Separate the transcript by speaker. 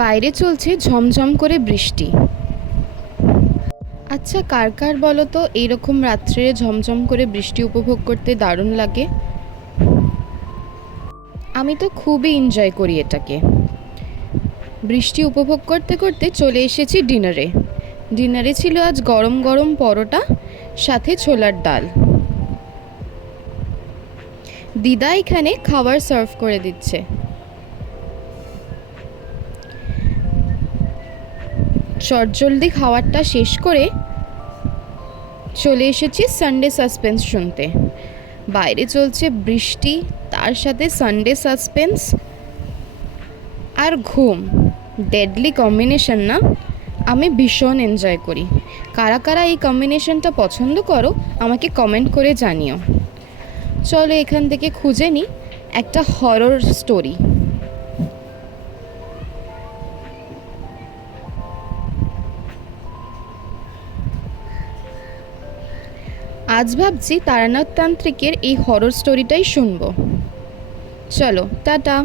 Speaker 1: বাইরে চলছে ঝমঝম করে বৃষ্টি। আচ্ছা কার কার বলো তো এইরকম রাত্রে ঝমঝম করে বৃষ্টি উপভোগ করতে দারুণ লাগে? আমি তো খুবই এনজয় করি এটাকে। বৃষ্টি উপভোগ করতে করতে চলে এসেছি ডিনারে। ডিনারে ছিল আজ গরম গরম পরোটা, সাথে ছোলার ডাল। দিদা এখানে খাবার সার্ভ করে দিচ্ছে। চটজলদি খাওয়ারটা শেষ করে চলে এসেছি সানডে সাসপেন্স শুনতে। বাইরে চলছে বৃষ্টি, তার সাথে সানডে সাসপেন্স আর ঘুম। ডেডলি কম্বিনেশন না, আমি ভীষণ এনজয় করি। কারা কারা এই কম্বিনেশনটা পছন্দ করো, আমাকে কমেন্ট করে জানিও। চলো এখান থেকে খুঁজে নিই একটা হরর স্টোরি আজ ভাবছি তারানাথ তান্ত্রিকের এই হরর স্টোরিটাই শুনব। চলো টাটা।